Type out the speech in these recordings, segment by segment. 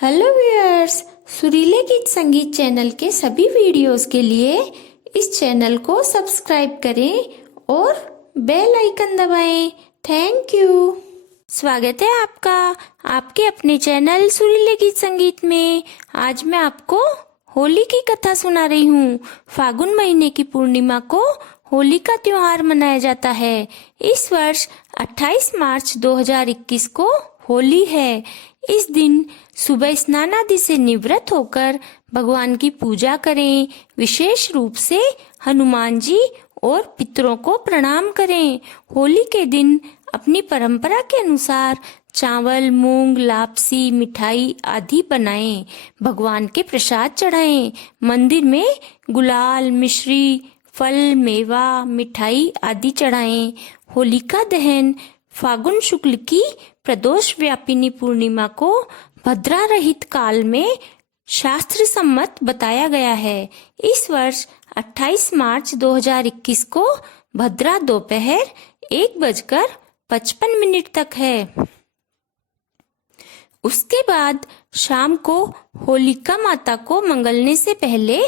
Hello viewers, सुरीले गीत संगीत channel के सभी वीडियोस के लिए इस चैनल को सब्सक्राइब करें और बेल आइकन दबाएं। Thank you. स्वागत है आपका आपके अपने चैनल सुरीले गीत संगीत में। आज मैं आपको होली की कथा सुना रही हूँ। फागुन महीने की पूर्णिमा को होली का त्योहार मनाया जाता है। इस वर्ष 28 मार्च 2021 को होली है। इस दिन सुबह स्नान आदि से निवृत्त होकर भगवान की पूजा करें। विशेष रूप से हनुमान जी और पितरों को प्रणाम करें। होली के दिन अपनी परंपरा के अनुसार चावल, मूंग, लापसी, मिठाई आदि बनाएं। भगवान के प्रसाद चढ़ाएं। मंदिर में गुलाल, मिश्री, फल, मेवा, मिठाई आदि चढ़ाएं। होलिका दहन फागुन शुक्ल की प्रदोष व्यापिनी पूर्णिमा को भद्रा रहित काल में शास्त्र सम्मत बताया गया है। इस वर्ष 28 मार्च 2021 को भद्रा दोपहर 1:55 तक है। उसके बाद शाम को होलिका माता को मंगलने से पहले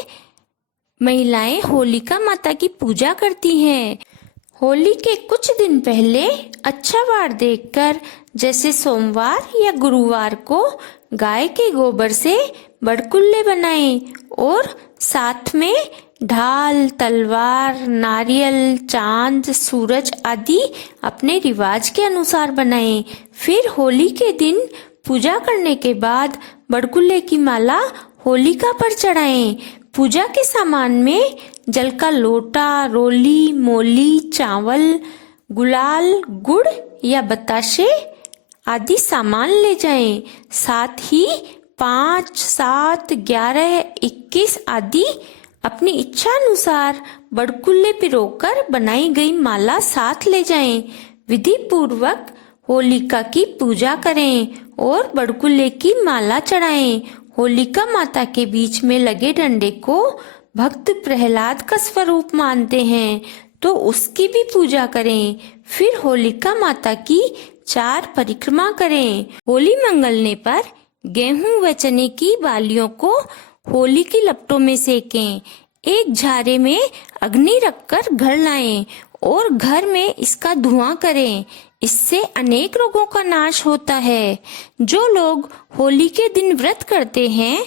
महिलाएं होलिका माता की पूजा करती हैं। होली के कुछ दिन पहले अच्छा वार देखकर, जैसे सोमवार या गुरुवार को गाय के गोबर से बड़कुल्ले बनाएं और साथ में ढाल, तलवार, नारियल, चांद, सूरज आदि अपने रिवाज के अनुसार बनाएं। फिर होली के दिन पूजा करने के बाद बड़कुल्ले की माला होलिका पर चढ़ाएं। पूजा के सामान में जल का लोटा, रोली, मोली, चावल, गुलाल, गुड़ या बताशे आदि सामान ले जाएं। साथ ही 5, 7, 11, 21 आदि अपनी इच्छा अनुसार बड़कुल्ले पिरोकर बनाई गई माला साथ ले जाएं। विधि पूर्वक होलिका की पूजा करें और बड़कुल्ले की माला चढ़ाएं। होलिका माता के बीच में लगे डंडे को भक्त प्रहलाद का स्वरूप मानते हैं, तो उसकी भी पूजा करें। फिर होलिका माता की 4 परिक्रमा करें। होली मंगलने पर गेहूं व चने की बालियों को होली की लपटों में सेकें। एक झारे में अग्नि रखकर घर लाएं और घर में इसका धुआं करें। इससे अनेक रोगों का नाश होता है। जो लोग होली के दिन व्रत करते हैं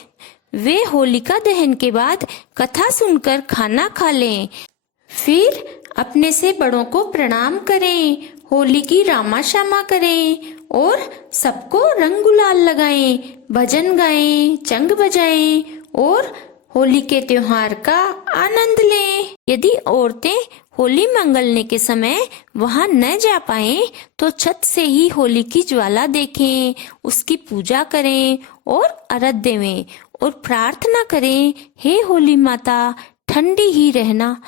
वे होलिका दहन के बाद कथा सुनकर खाना खा लें। फिर अपने से बड़ों को प्रणाम करें, होली की रामा श्यामा करें और सबको रंग गुलाल लगाएं, भजन गाएं, चंग बजाएं और होली के त्योहार का आनंद लें। यदि औरतें होली मंगलने के समय वहां न जा पाएं तो छत से ही होली की ज्वाला देखें, उसकी पूजा करें और अर्घ्य देवें और प्रार्थना करें, हे होली माता ठंडी ही रहना।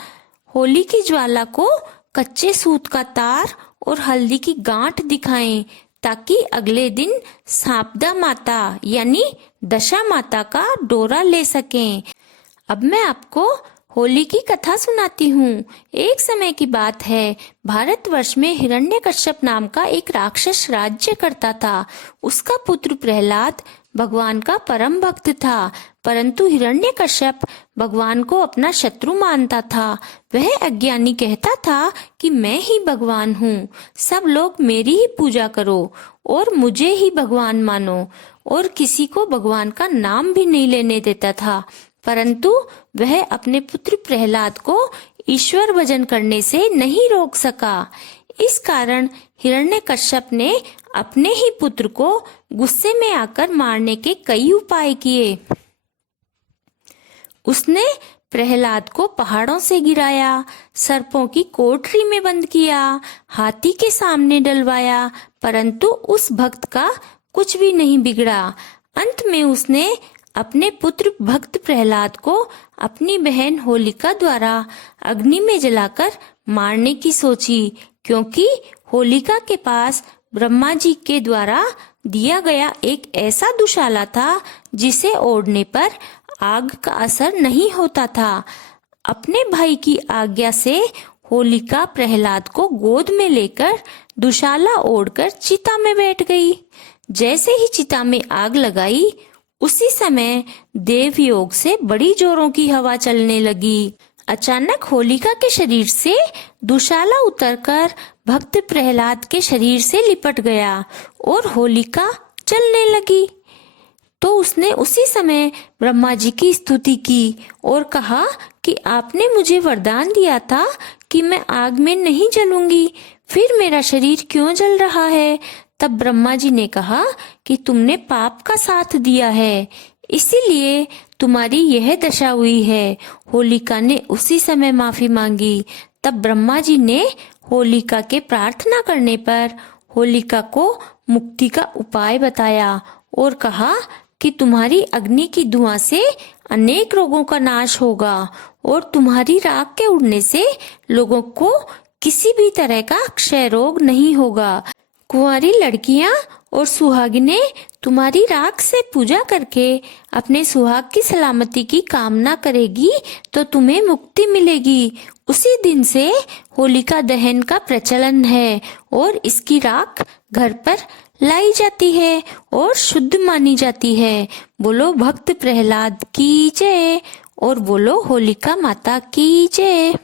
होली की ज्वाला को कच्चे सूत का तार और हल्दी की गांठ दिखाएं ताकि अगले दिन सांपदा माता यानी दशा माता का डोरा ले सकें। अब मैं आपको होली की कथा सुनाती हूँ। एक समय की बात है, भारतवर्ष में हिरण्यकश्यप नाम का एक राक्षस राज्य करता था। उसका पुत्र प्रहलाद भगवान का परम भक्त था, परंतु हिरण्यकश्यप भगवान को अपना शत्रु मानता था। वह अज्ञानी कहता था कि मैं ही भगवान हूँ, सब लोग मेरी ही पूजा करो और मुझे ही भगवान मानो, और किसी को भगवान का नाम भी नहीं लेने देता था। परंतु वह अपने पुत्र प्रहलाद को ईश्वर भजन करने से नहीं रोक सका। इस कारण हिरण्यकश्यप ने अपने ही पुत्र को गुस्से में आकर मारने के कई उपाय किए। उसने प्रहलाद को पहाड़ों से गिराया, सर्पों की कोठरी में बंद किया, हाथी के सामने डलवाया, परंतु उस भक्त का कुछ भी नहीं बिगड़ा। अंत में उसने अपने पुत्र भक्त प्रहलाद को अपनी बहन होलिका द्वारा अग्नि में जलाकर मारने की सोची, क्योंकि होलिका के पास ब्रह्मा जी के द्वारा दिया गया एक ऐसा दुशाला था जिसे ओढ़ने पर आग का असर नहीं होता था। अपने भाई की आज्ञा से होलिका प्रहलाद को गोद में लेकर दुशाला ओढ़कर चिता में बैठ गई। जैसे ही चिता में आग लगाई, उसी समय देवयोग से बड़ी जोरों की हवा चलने लगी। अचानक होलिका के शरीर से दुशाला उतरकर भक्त प्रहलाद के शरीर से लिपट गया और होलिका जलने लगी। तो उसने उसी समय ब्रह्मा जी की स्तुति की और कहा कि आपने मुझे वरदान दिया था कि मैं आग में नहीं जलूंगी, फिर मेरा शरीर क्यों जल रहा है? तब ब्रह्मा जी ने कहा कि तुमने पाप का साथ दिया है, इसीलिए तुम्हारी यह दशा हुई है। होलिका ने उसी समय माफी मांगी। तब ब्रह्मा जी ने होलिका के प्रार्थना करने पर होलिका को मुक्ति का उपाय बताया और कहा कि तुम्हारी अग्नि की धुआं से अनेक रोगों का नाश होगा और तुम्हारी राख के उड़ने से लोगों को किसी भी तरह का क्षय रोग नहीं होगा। कुंवारी लड़कियां और सुहागिनें तुम्हारी राख से पूजा करके अपने सुहाग की सलामती की कामना करेगी तो तुम्हें मुक्ति मिलेगी। उसी दिन से होलिका दहन का प्रचलन है और इसकी राख घर पर लाई जाती है और शुद्ध मानी जाती है। बोलो भक्त प्रहलाद की जय और बोलो होलिका माता की जय।